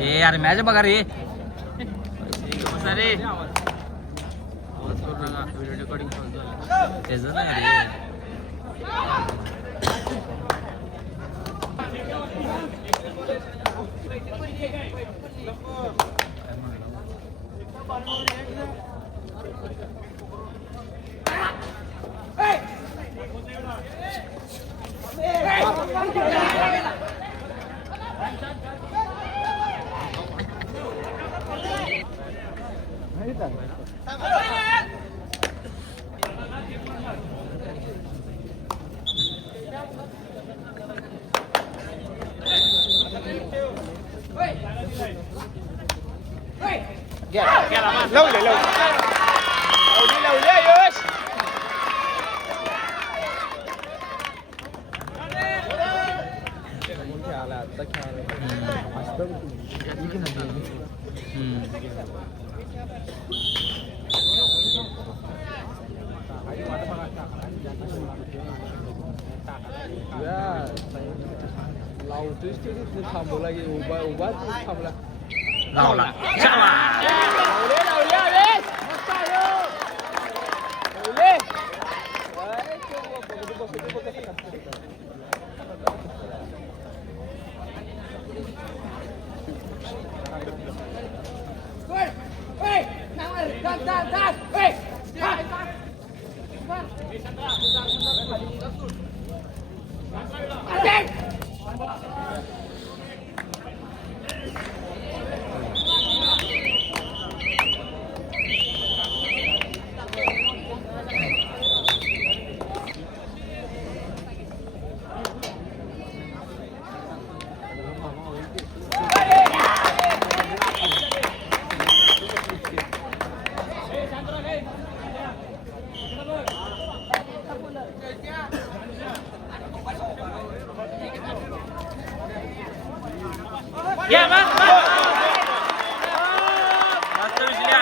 ए यार मॅच बघा रे रे त्याचं नाही रे लवले यश लावतोय थांबवला गे उभा थांबला लावला या मस्त विसल्या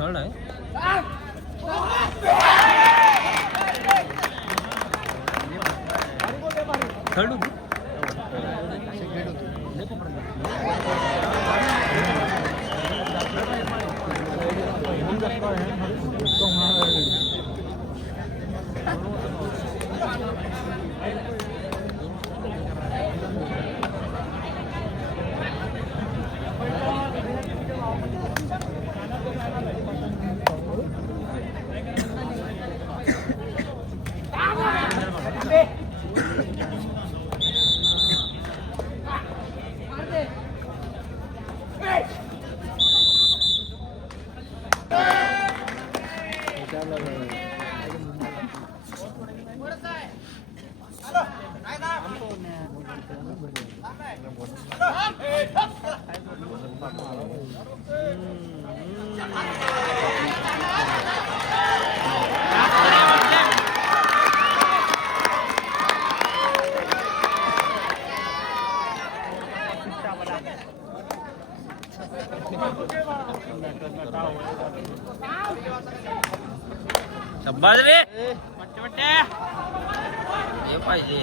थर्ड आहे थर्ड होती शाबास रे हे पाहिजे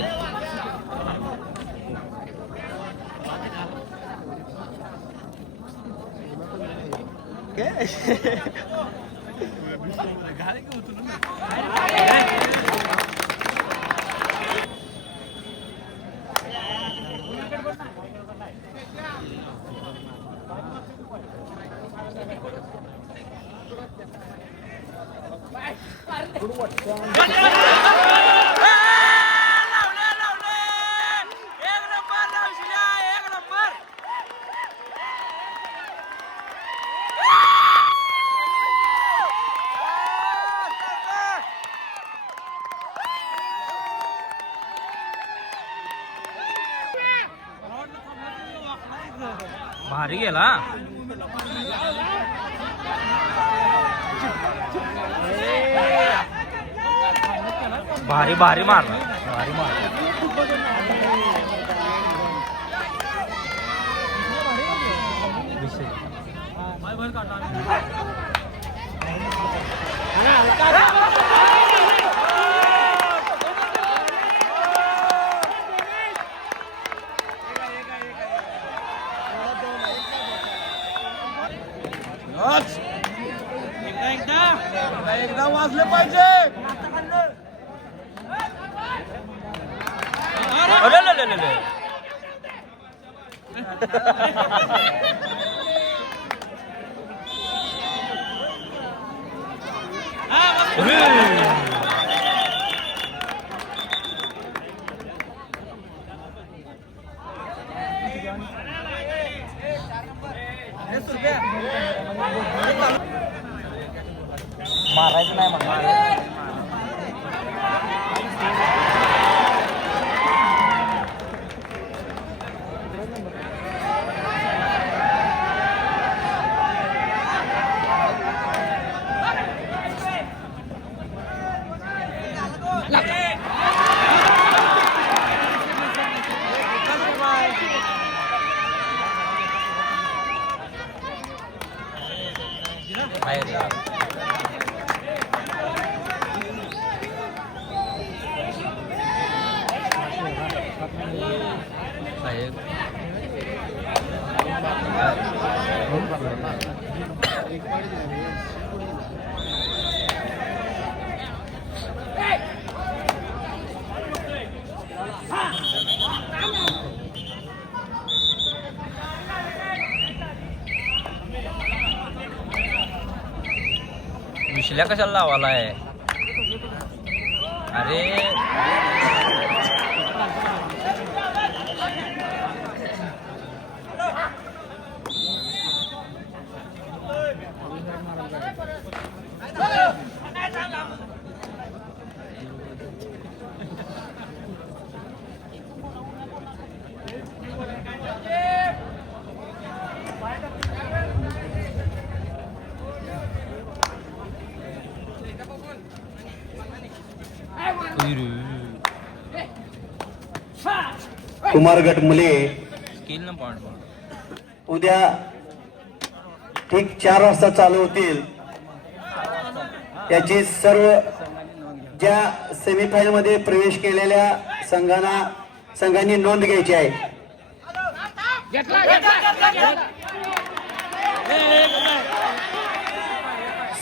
भारी गेला. भारी भारी मारला. भारी मारला. एकदा वाजलं पाहिजे. अरे ले ले ले ले. मारायचं नाही म्हणा. विश्ल्या कशाला लावालाय? अरे कुमारगट मुले स्किल न पॉइंट उद्या ठीक 4 वाजता चालू होतील. याची सर्व ज्या सेमीफायनल मध्ये प्रवेश केलेल्या संघांनी नोंद घ्यायची आहे.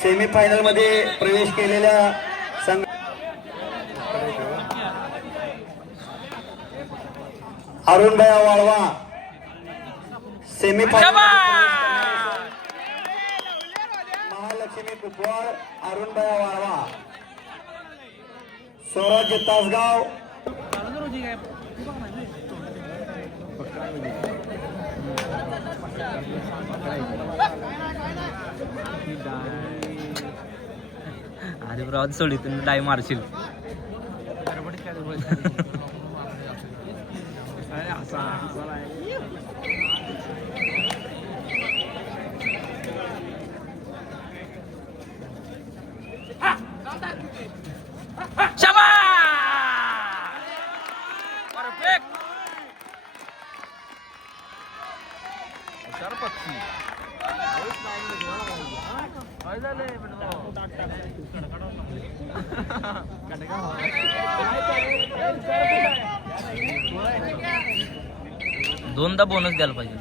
सेमीफायनल मध्ये प्रवेश केलेल्या संघ अरुणभाई वाळवा सेमीफायनल महालक्ष्मी कुपवाड अरुणभाई वाळवा स्वराज्य तासगाव अरे ब्रॉड सोडी तुम्ही डाय मारशील. परफेक्ट. पक्षी दोनदा बोनस द्यायला पाहिजे.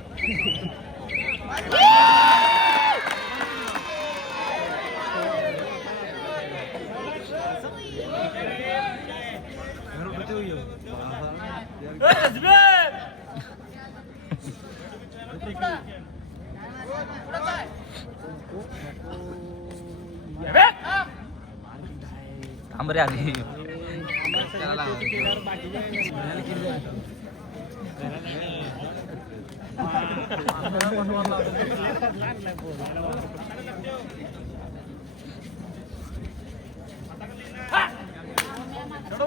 थांब रे आधी.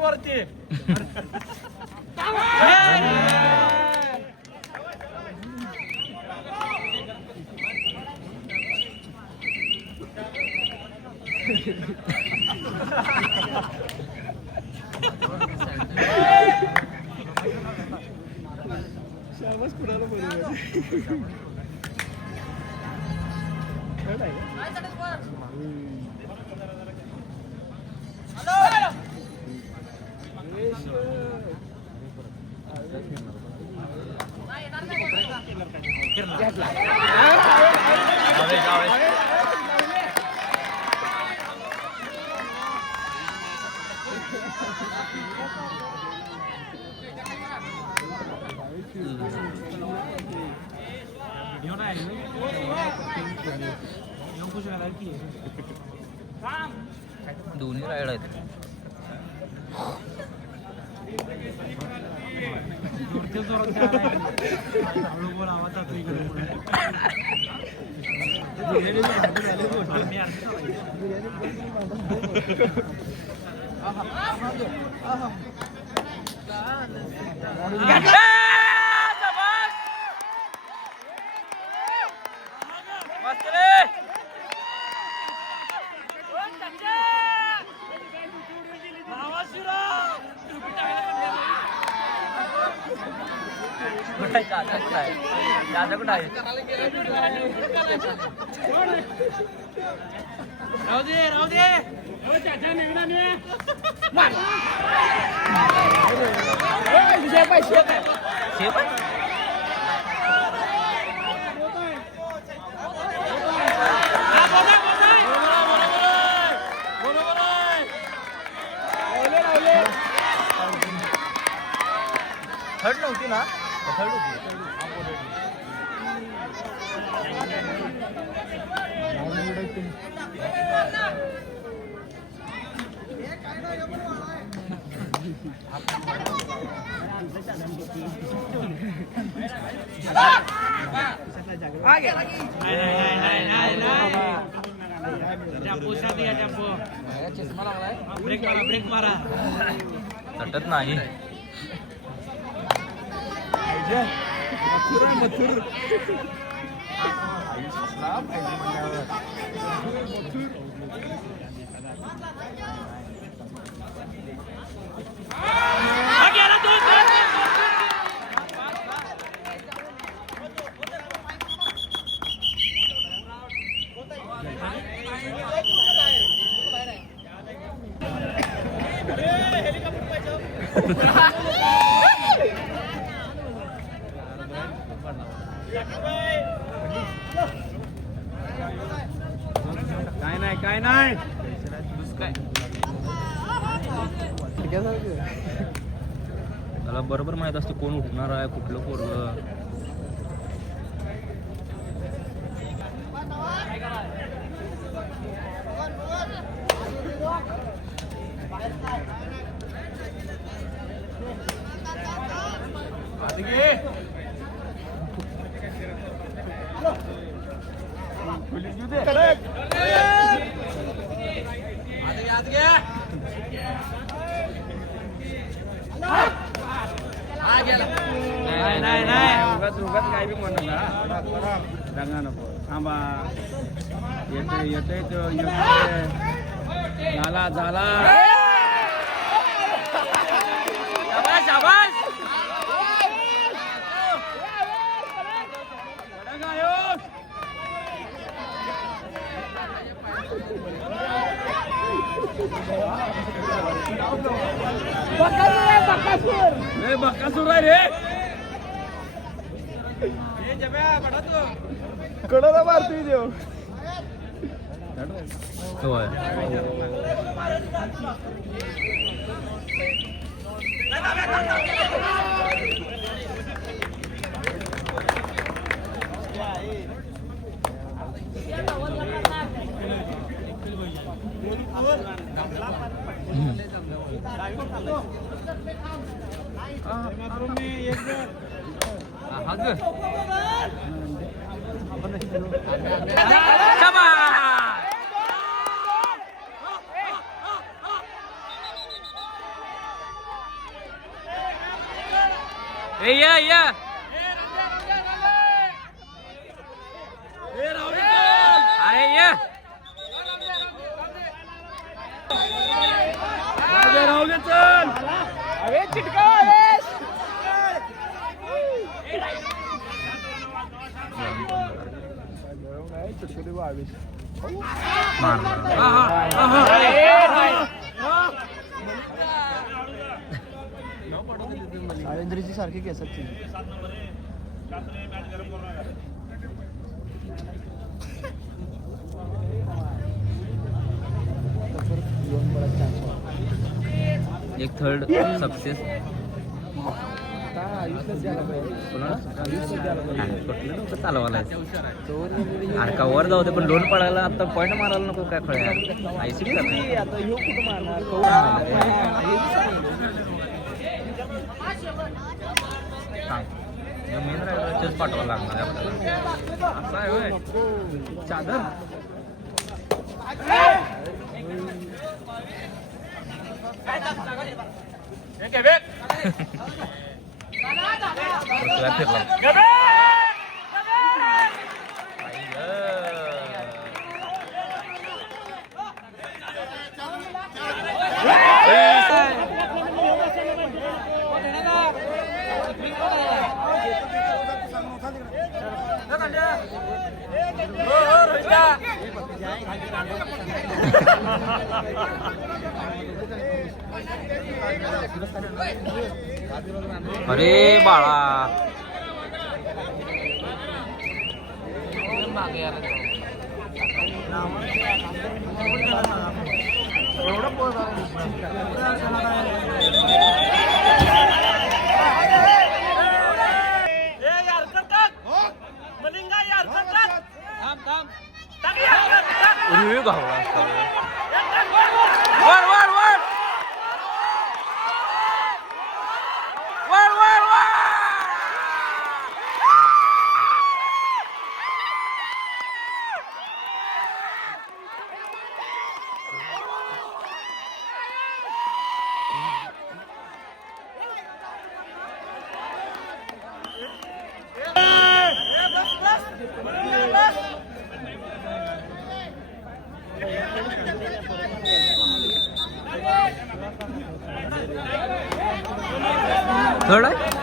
वरती दोन्ही राईड आहेत. थर्ड नव्हती ना, थर्ड होती. ब्रेक मारा तटत नाही. मथुर काय नाही त्याला बरोबर माहित असतं कोण उठणार आहे, कुठलं पोरग. उगाच काय बी म्हणत ना, दंगा नको. थांबा, येते तो झाला झाला. बक्कासूर आहे रे. कडला मारतोय देव. सावेंद्रीची सारखी केस एक थर्ड सक्सेस चालवायला अरे का वर जाऊ दे पण लोन पडायला आता पॉईंट मारायला नको काय खळ्या आयसी आता ह्यो कुठं मारणार मेन रायडरचेच पाठवायला लागणार आहे आपल्याला असं आहे होय चादर अरे बाळा अरे गावला वर वर वर वर वर वर थर्ड आहे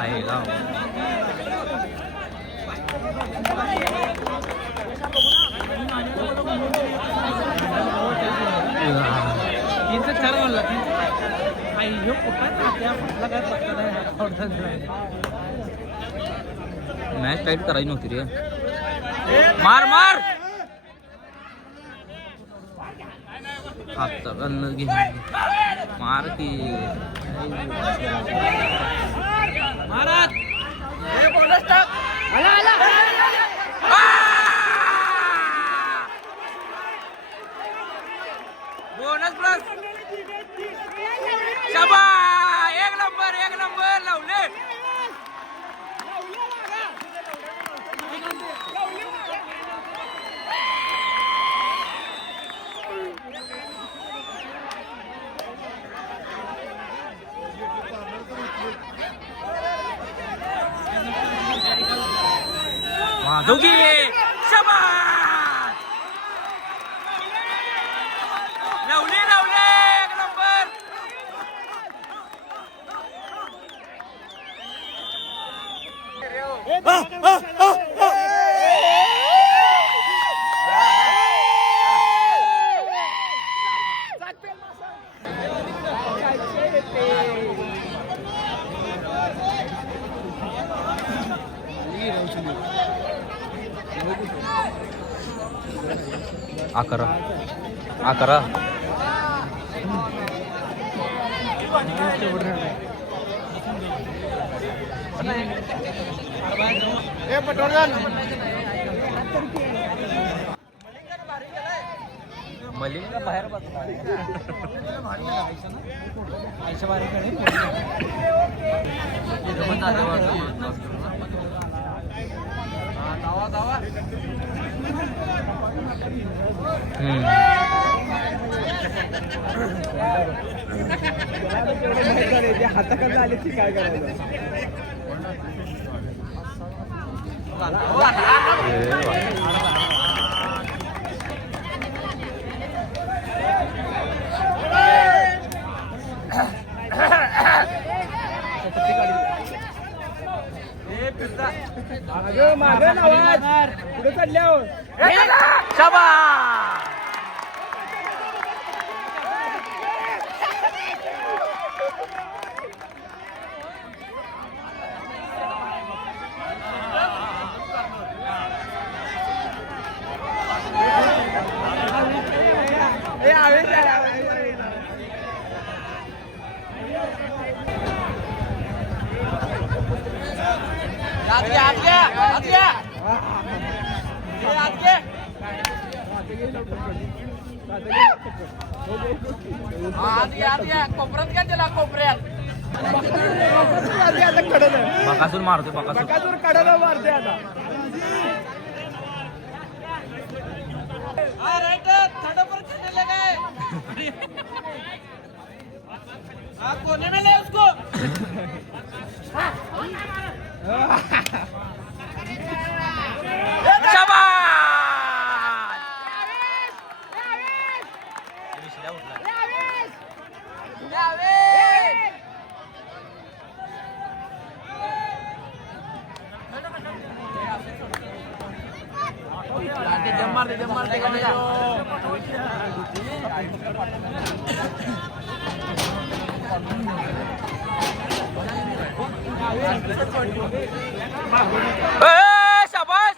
आहे गाव मॅच टाईट करायची नव्हती रे मार मार आता गल्ल घे मार की महाराज बोनस प्लस शबा एक नंबर लावले दोघी शबाश लावले एक नंबर अकरा मलिंगा बाहेर बसला हाताकडे आले ती काय करायचं. मागे नावाज पुढे चढल्यावर कोपऱ्यात काय त्याला कोपऱ्यात बकासूर मारतोय बकासूर काढायला मारते आता. कोने में ले उसको शाबास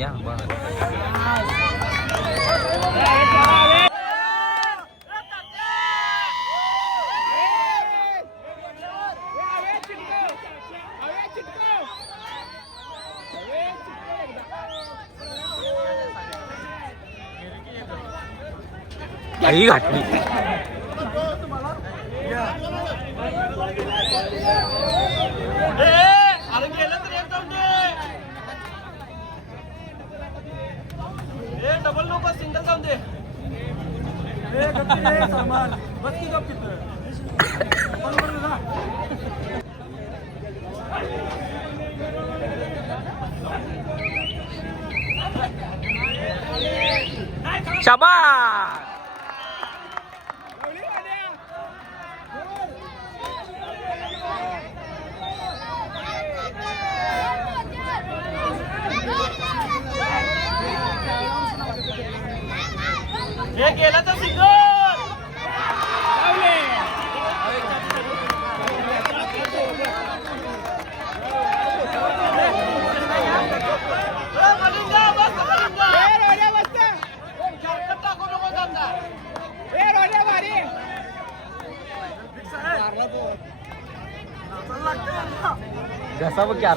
या आई घातली अरे गेलं तर एक जाऊन दे डबल नको सिंगल जाऊन दे सामान बस की गप शाबास हे गेलं तर सिंगल घसा बघ क्या